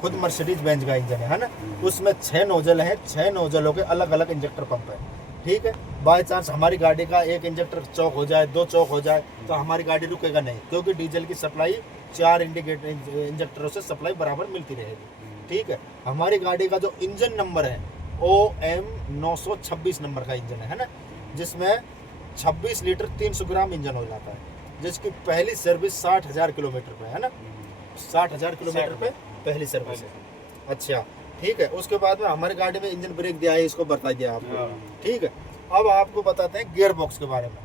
खुद Mercedes Benz का engine है ना। उसमें 6 नोजल हैं, 6 नोजलों के अलग अलग इंजेक्टर पंप है, ठीक है। बाय चांस हमारी गाड़ी का एक इंजेक्टर चौक हो जाए, 2 चौक हो जाए, तो हमारी गाड़ी रुकेगा नहीं, क्योंकि डीजल की सप्लाई 4 इंजेक्टरों से सप्लाई बराबर मिलती रहेगी, ठीक है। हमारी गाड़ी का जो इंजन नंबर है OM 926 नंबर का इंजन है ना, जिसमें 26 लीटर 300 ग्राम इंजन ऑयल आता है, जिसकी पहली सर्विस 60,000 किलोमीटर पे है ना, 60,000 किलोमीटर पे पहली सर्विस है। अच्छा, ठीक है। उसके बाद में हमारी गाड़ी में इंजन ब्रेक दिया है, इसको बता दिया आपको, ठीक है। अब आपको बताते हैं गियर बॉक्स के बारे में,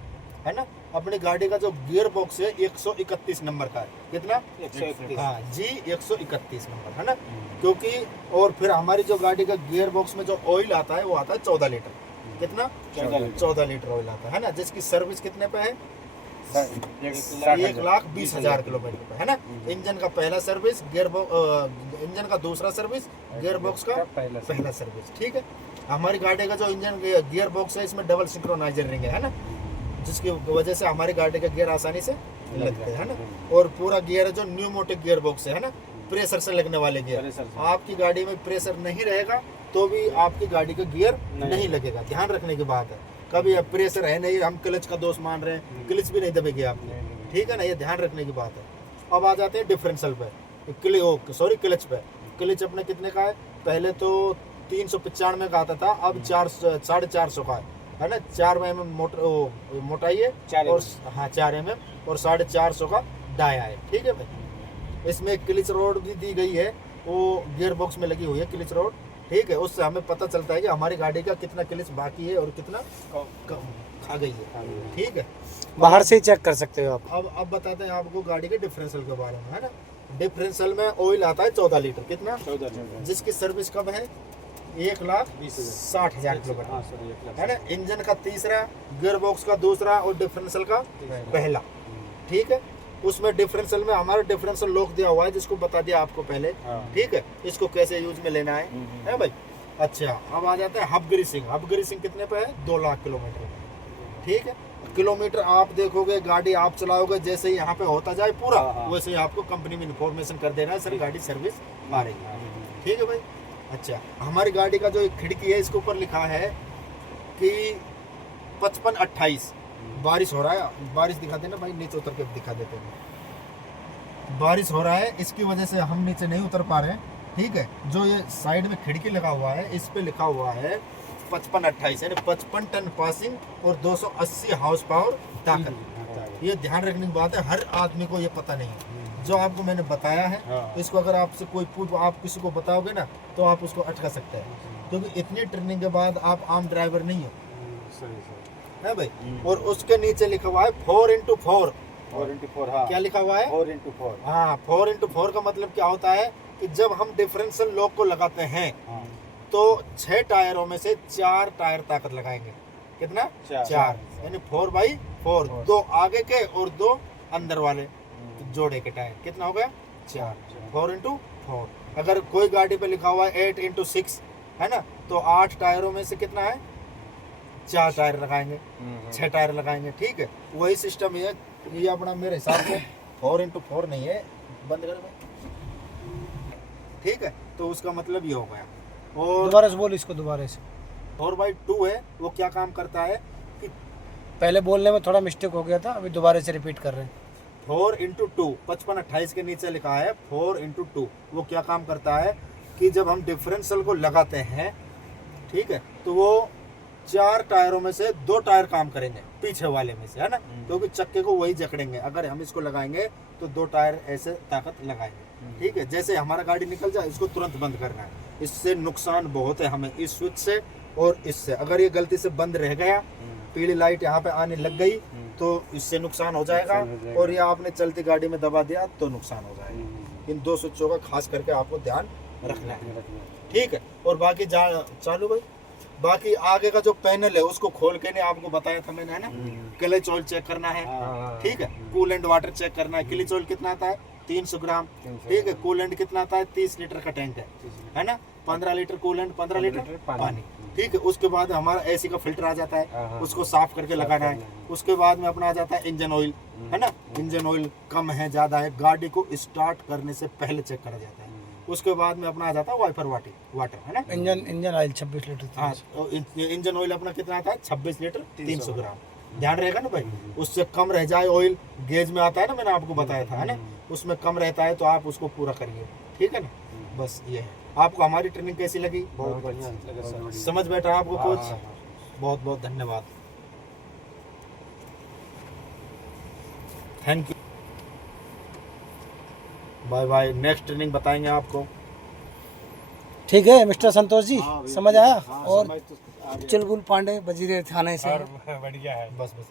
है ना। अपनी गाड़ी का जो गियर बॉक्स है 131 नंबर का है, कितना? 131। हाँ जी, 131 नंबर है ना, क्योंकि और फिर हमारी जो गाड़ी का गियर बॉक्स में जो ऑयल आता है वो आता है 14 लीटर, कितना? 14 लीटर ऑयल आता है ना, जिसकी सर्विस कितने पे है? 1,20,000 किलोमीटर पे है ना। इंजन का पहला सर्विस, इंजन का दूसरा सर्विस, गियर बॉक्स का पहला सर्विस, ठीक है। हमारी गाड़ी का जो इंजन गियर बॉक्स है इसमें डबल सिंक्रोनाइजर रिंग है ना, जिसकी वजह से हमारी गाड़ी का गियर आसानी से लगते हैं, है ना। और पूरा गियर है जो न्यूमोटिक गियर बॉक्स है ना, प्रेशर से लगने वाले गियर। आपकी गाड़ी में प्रेशर नहीं रहेगा तो भी आपकी गाड़ी का गियर नहीं लगेगा, ध्यान रखने की बात है। कभी अब प्रेशर है नहीं, हम क्लच का दोष मान रहे हैं, क्लच भी नहीं दबेगी आपने, ठीक है ना, ये ध्यान रखने की बात है। अब आ जाते हैं डिफरेंशियल पे, क्लच पे। क्लच अपने कितने का है? पहले तो 395 का आता था, अब 450 का है ना। 4 mm मोटाई है और हाँ 4 mm और 450 का डाया है, ठीक है भाई। इसमें क्लिच रोड भी दी गई है, वो गियर बॉक्स में लगी हुई है क्लिच रोड, ठीक है। उससे हमें पता चलता है कि हमारी गाड़ी का कितना क्लिच बाकी है और कितना खा गई है, ठीक है। बाहर से ही चेक कर सकते हो आप। अब बताते हैं आपको गाड़ी के डिफरेंशियल के बारे में, है ना। डिफरेंशियल में ऑयल आता है 14 लीटर, कितना? 14 जिसकी सर्विस कब है? 1,60,000 किलोमीटर, है ना। इंजन का तीसरा, गियर बॉक्स का दूसरा और डिफरेंशियल का पहला, ठीक है। उसमें डिफरेंशियल में हमारा डिफरेंशियल लॉक दिया हुआ है, जिसको बता दिया आपको पहले, ठीक है। इसको कैसे यूज में लेना है भाई। अच्छा, अब आ जाता है हब ग्रीसिंग। हब ग्रीसिंग कितने पे है? 2 लाख किलोमीटर, ठीक है। किलोमीटर आप देखोगे, गाड़ी आप चलाओगे, जैसे ही यहाँ पे होता जाए पूरा, वैसे ही आपको कंपनी में इन्फॉर्मेशन कर देना है, सर गाड़ी सर्विस आ रही है, ठीक है भाई। अच्छा, हमारी गाड़ी का जो एक खिड़की है इसके ऊपर लिखा है कि 5528। बारिश हो रहा है, बारिश दिखा देना भाई, नीचे उतर के दिखा देते हैं। बारिश हो रहा है, इसकी वजह से हम नीचे नहीं उतर पा रहे हैं, ठीक है। जो ये साइड में खिड़की लगा हुआ है, इस पे लिखा हुआ है 5528, यानी 55 टन पासिंग और 280 हाउस पावर ताकत। ये ध्यान रखने की बात है, हर आदमी को ये पता नहीं है। जो आपको मैंने बताया है, इसको अगर आपसे कोई आप किसी को बताओगे ना, तो आप उसको अटका सकते हैं, क्योंकि इतनी ट्रेनिंग के बाद आप आम ड्राइवर नहीं हो, है भाई। और उसके नीचे लिखा हुआ है 4x4। 4x4, हाँ। क्या लिखा हुआ है? 4x4। हाँ, 4x4 का मतलब क्या होता है कि जब हम डिफरेंशियल लॉक को लगाते हैं तो 6 टायरों में से 4 टायर ताकत लगाएंगे, कितना? 4, यानी 4x4, 2 आगे के और 2 अंदर वाले जोड़े के टायर, कितना हो गया? 4, 4x4। अगर कोई गाड़ी पे लिखा हुआ है 8x6, है ना, तो 8 टायरों में से कितना है? 4 टायर लगाएंगे, 6 टायर लगाएंगे, ठीक है। वही सिस्टम है ये अपना, मेरे हिसाब से 4x4 नहीं है, बंद कर, ठीक है। तो उसका मतलब ये हो गया। और दोबारा से बोल इसको, दोबारा से। 4x2 है, वो क्या काम करता है कि पहले बोलने में थोड़ा मिस्टेक हो गया था, अभी दोबारा से रिपीट कर रहे हैं। 4x2, 5528 के नीचे लिखा है 4x2। वो क्या काम करता है कि जब हम डिफरेंशियल को लगाते हैं, ठीक है, तो वो 4 टायरों में से 2 टायर काम करेंगे पीछे वाले में से, है ना, क्योंकि चक्के को वही जकड़ेंगे। अगर हम इसको लगाएंगे तो 2 टायर ऐसे ताकत लगाएंगे, ठीक है। जैसे हमारा गाड़ी निकल जाए, इसको तुरंत बंद करना है। इससे नुकसान बहुत है हमें, इस स्विच से और इससे। अगर ये गलती से बंद रह गया, पीली लाइट यहाँ पे आने लग गई, तो इससे नुकसान हो जाएगा, और ये आपने चलती गाड़ी में दबा दिया तो नुकसान हो जाएगा। इन 2 स्विचों का खास करके आपको ध्यान रखना है, ठीक है। और बाकी चालू भाई, बाकी आगे का जो पैनल है उसको खोल के नहीं, आपको बताया था मैंने, है ना। क्लच ऑयल चेक करना है, ठीक है। कूलेंट वाटर चेक करना है। क्लच ऑयल कितना आता है? 300 ग्राम, ठीक है। कूलेंट कितना आता है? 30 लीटर का टैंक है ना। 15 लीटर कूलेंट, 15 लीटर पानी, ठीक है। उसके बाद हमारा एसी का फिल्टर आ जाता है, उसको साफ करके लगाना है। उसके बाद में अपना आ जाता है इंजन ऑयल, है ना। इंजन ऑयल कम है ज़्यादा है, गाड़ी को स्टार्ट करने से पहले चेक करा जाता है। उसके बाद में अपना आ जाता है वाइपर वाटर है ना। इंजन ऑयल 26 लीटर हाँ, तो इंजन ऑयल अपना कितना आता है 26 लीटर 300 ग्राम। ध्यान रहेगा ना भाई, उससे कम रह जाए ऑयल, गेज में आता है ना, मैंने आपको बताया था है ना, उसमें कम रहता है तो आप उसको पूरा करिए, ठीक है ना। बस ये है। आपको हमारी ट्रेनिंग कैसी लगी? बहुत बढ़िया लगा सर। समझ बैठा आपको कुछ? हाँ, बहुत बहुत धन्यवाद, thank you, bye bye. Next training बताएंगे आपको। ठीक है मिस्टर संतोष जी, हाँ, समझ आया। हाँ, और समझ तो आ गया। चुलबुल पांडे वजीर थाने से बढ़िया है। बस बस